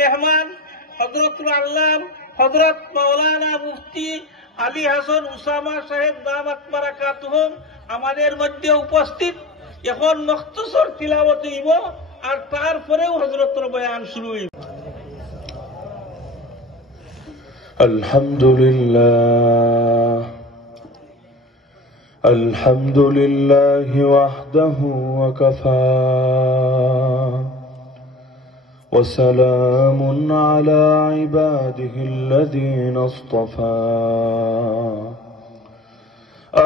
মেহমান হযরতুল আল্লাম হযরত মাওলানা মুফতি আলী হাসান উসামা সাহেব দামাত বারাকাতুহুম আমাদের মধ্যে উপস্থিত। এখন মুখতসর তিলাওয়াত হইব আর তারপরেও হযরতের বয়ান শুরু হইব। আলহামদুলিল্লাহ আলহামদুলিল্লাহি ওয়াহদাহু ওয়া কাফা وسلام على عباده الذين اصطفى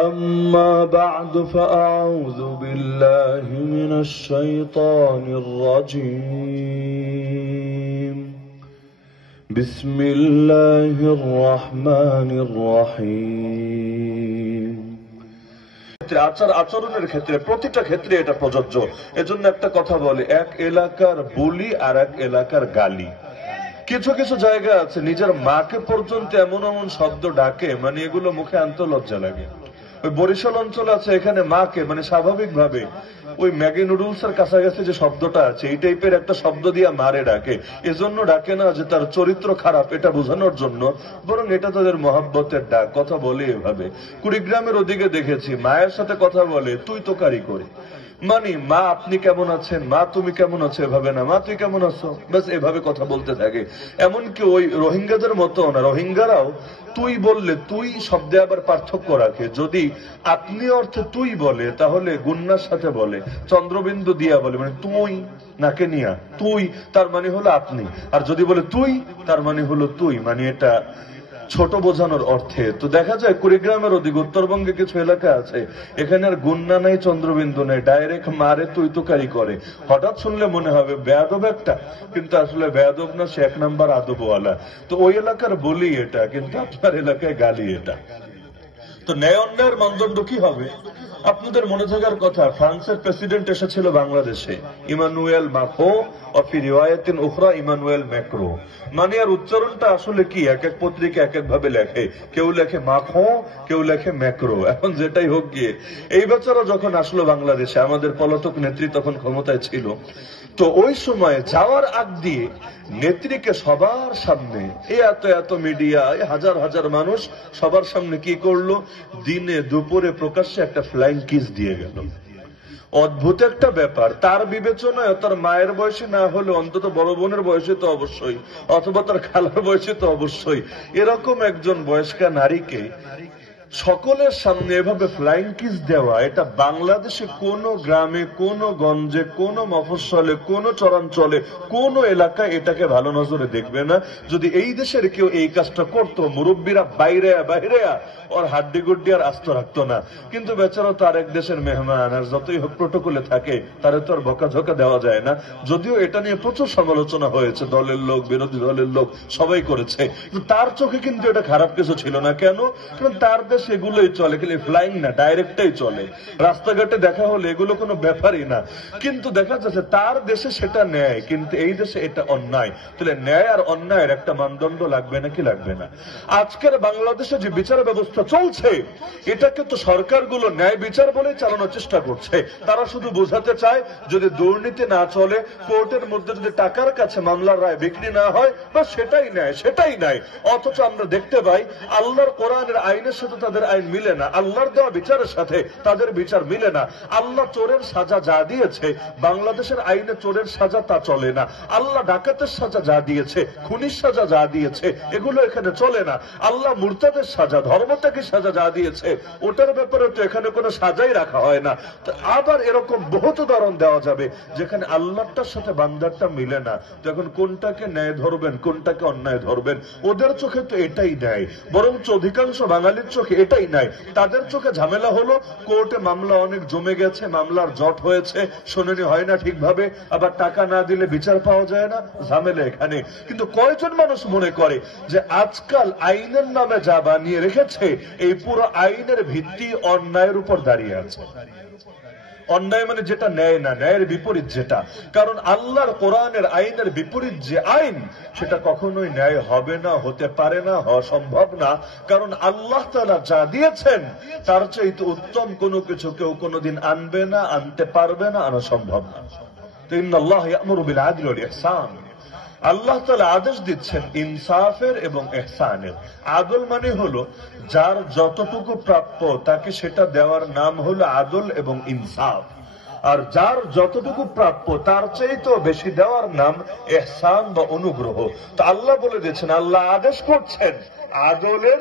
أما بعد فأعوذ بالله من الشيطان الرجيم بسم الله الرحمن الرحيم আচার আচরণের ক্ষেত্রে প্রতিটা ক্ষেত্রে এটা প্রযোজ্য। এজন্য একটা কথা বলে, এক এলাকার বুলি আর এক এলাকার গালি। কিছু কিছু জায়গা আছে নিজের মাকে পর্যন্ত এমন এমন শব্দ ডাকে, মানে এগুলো মুখে আনতে লজ্জা লাগে। ওই বরিশাল অঞ্চল আছে, এখানে মাকে মানে স্বাভাবিক ভাবে ওই ম্যাগি নুডলস এর কাছাকাছি যে শব্দটা আছে এই টাইপের একটা শব্দ দিয়ে মারে ডাকে। এজন্য ডাকে না যে তার চরিত্র খারাপ এটা বোঝানোর জন্য, বরং এটা তাদের মহাব্বতের ডাক। কথা বলে এভাবে। কুড়িগ্রামের ওদিকে দেখেছি মায়ের সাথে কথা বলে তুই তোকারি করে, মানে মা আপনি কেমন আছেন, মা তুমি কেমন আছো, এভাবে না মা তুই কেমন আছো, ব্যাস এভাবে কথা বলতে থাকে। এমনকি ওই রোহিঙ্গাদের মতো না, রোহিঙ্গারাও তুই বললে তুই শব্দে আবার পার্থক্য রাখে। যদি আপনি অর্থে তুই বলে তাহলে গুন্নার সাথে বলে, চন্দ্রবিন্দু দিয়া বলে, মানে তুই নাকে নিয়া তুই তার মানে হলো আপনি, আর যদি বলে তুই তার মানে হলো তুই, মানে এটা ছোট বোঝানোর অর্থে। তো দেখা যায় কুড়িগ্রামের ওদিকে উত্তরবঙ্গে কিছু এলাকা আছে এখানে আর গুন্না নাই চন্দ্রবিন্দু নাই, ডাইরেক্ট মারে তুই তুকারি করে। হঠাৎ শুনলে মনে হবে বেয়াদব একটা, কিন্তু আসলে বেয়াদব না, সে এক নাম্বার আদবওয়ালা। তো ওই এলাকার বলি এটা, কিন্তু আপনার এলাকায় গালি এটা। তো ন্যায় অন্যায়ের মানদণ্ড কি হবে? আপনাদের মনে থাকার কথা, ফ্রান্সের প্রেসিডেন্ট এসেছিল বাংলাদেশে, ইমানুয়েল মাখো অফি রিওয়ায়াতিন উখরা ইমানুয়েল ম্যাক্রো। মানে আর উচ্চারণটা আসলে কি, এক এক পত্রিকা এক এক ভাবে লেখে, কেউ লেখে মাখো কেউ লেখে ম্যাক্রো। এখন যেটাই হোক গিয়ে এই বেচারা যখন আসলো বাংলাদেশে, আমাদের পলাতক নেত্রী তখন ক্ষমতায় ছিল, তো ওই সময় যাওয়ার আগ দিয়ে নেত্রীকে সবার সামনে এত এত মিডিয়া হাজার হাজার মানুষ সবার সামনে কি করলো, দিনে দুপুরে প্রকাশ্যে একটা ফ্লাইং কিস দিয়ে গেল। অদ্ভুত একটা ব্যাপার। তার বিবেচনায় তার মায়ের বয়সে না হলে অন্তত বড় বোনের বয়সে তো অবশ্যই, অথবা তার খালার বয়সে তো অবশ্যই, এরকম একজন বয়স্কা নারীকে সকলের সামনে এভাবে ফ্লাইং কিস দেওয়া, এটা বাংলাদেশে কোন গ্রামে, কোন গঞ্জে, কোন মফস্বলে, কোন চরাঞ্চলে, কোন এলাকায় এটাকে ভালো নজরে দেখবে না। যদি এই দেশের কেউ এই কাজটা করতো, মুরব্বীরা বাইরে বাইরে ওর হাড্ডি গুড্ডি আর আস্ত রাখতো না। কিন্তু বেচারা তো আরেক দেশের মেহমান, আর যতই হোক প্রোটোকলে থাকে তারে তো আর বকাঝকা দেওয়া যায় না। যদিও এটা নিয়ে প্রচুর সমালোচনা হয়েছে, দলের লোক বিরোধী দলের লোক সবাই করেছে, কিন্তু তার চোখে কিন্তু এটা খারাপ কিছু ছিল না। কেন? কারণ তার সেগুলোই চলে, খালি ফ্লাইং না, ডাইরেক্টই চলে। রাস্তাঘাটে দেখা হলে এগুলো কোনো ব্যাপারই না। কিন্তু দেখা যাচ্ছে তার দেশে সেটা ন্যায়, কিন্তু এই দেশে এটা অন্যায়। তাহলে ন্যায় আর অন্যায়ের একটা মানদণ্ড লাগবে নাকি লাগবে না? আজকের বাংলাদেশে যে বিচার ব্যবস্থা চলছে এটাকে তো সরকারগুলো ন্যায় বিচার বলে চালানোর চেষ্টা করছে। তারা শুধু বোঝাতে চায় যদি দুর্নীতি না চলে, কোর্টের মধ্যে যদি টাকার কাছে মামলার রায় বিক্রি না হয়, বা সেটাই ন্যায়, সেটাই ন্যায়। অথচ আমরা দেখতে পাই আল্লাহর কোরআনের আইনের সাথে তাদের আইন মিলে না, আল্লাহর দেওয়া বিচারের সাথে তাদের বিচার মিলে না। আল্লাহ চোরের সাজা যা দিয়েছে বাংলাদেশের আইনে চোরের সাজা তা চলে না। আল্লাহ ডাকাতের সাজা যা দিয়েছে, খুনির সাজা যা দিয়েছে, এগুলো এখানে চলে না। আল্লাহ মুরতাদের সাজা, ধর্মত্যাগী সাজা যা দিয়েছে ওটার ব্যাপারে তো এখানে কোনো সাজাই রাখা হয় না। তো আবার এরকম বহুত উদাহরণ দেওয়া যাবে যেখানে আল্লাহটার সাথে বান্দারটা মিলে না। তখন কোনটাকে ন্যায় ধরবেন, কোনটাকে অন্যায় ধরবেন? ওদের চোখে তো এটাই ন্যায়, বরঞ্চ অধিকাংশ বাঙালির চোখে এটাই নাই। তাদের চোখে ঝামেলা হলো কোর্টে মামলা অনেক জমে গেছে, মামলার জট হয়েছে, শুনানি হয় না ঠিকভাবে, আবার টাকা না দিলে বিচার পাওয়া যায় না, ঝামেলা এখানে। কিন্তু কয়জন মানুষ মনে করে যে আজকাল আইনের নামে যা বানিয়ে রেখেছে এই পুরো আইনের ভিত্তি অন্যায়ের উপর দাঁড়িয়ে আছে। অন্যায় মানে যেটা ন্যায় না, ন্যায়ের বিপরীত যেটা। কারণ আল্লাহর কোরআনের আইনের বিপরীত যে আইন সেটা কখনোই ন্যায় হবে না, হতে পারে না, হওয়া সম্ভব না। কারণ আল্লাহ তাআলা যা দিয়েছেন তার চাইতে উত্তম কোনো কিছু কেউ কোনোদিন আনবে না, আনতে পারবে না, আনা সম্ভব না। তো ইন্নাল্লাহ ইয়া'মুরু বিল আদলি ওয়াল ইহসান, আল্লাহ তাআলা আদেশ দিচ্ছেন ইনসাফের এবং ইহসানের। আদল মানে হলো যার যতটুকু প্রাপ্য তাকে সেটা দেওয়ার নাম হলো আদল এবং ইনসাফ, আর যার যতটুকু প্রাপ্য তার চাইতেও বেশি দেওয়ার নাম ইহসান বা অনুগ্রহ। তো আল্লাহ বলে দিয়েছেন, আল্লাহ আদেশ করছেন আদলের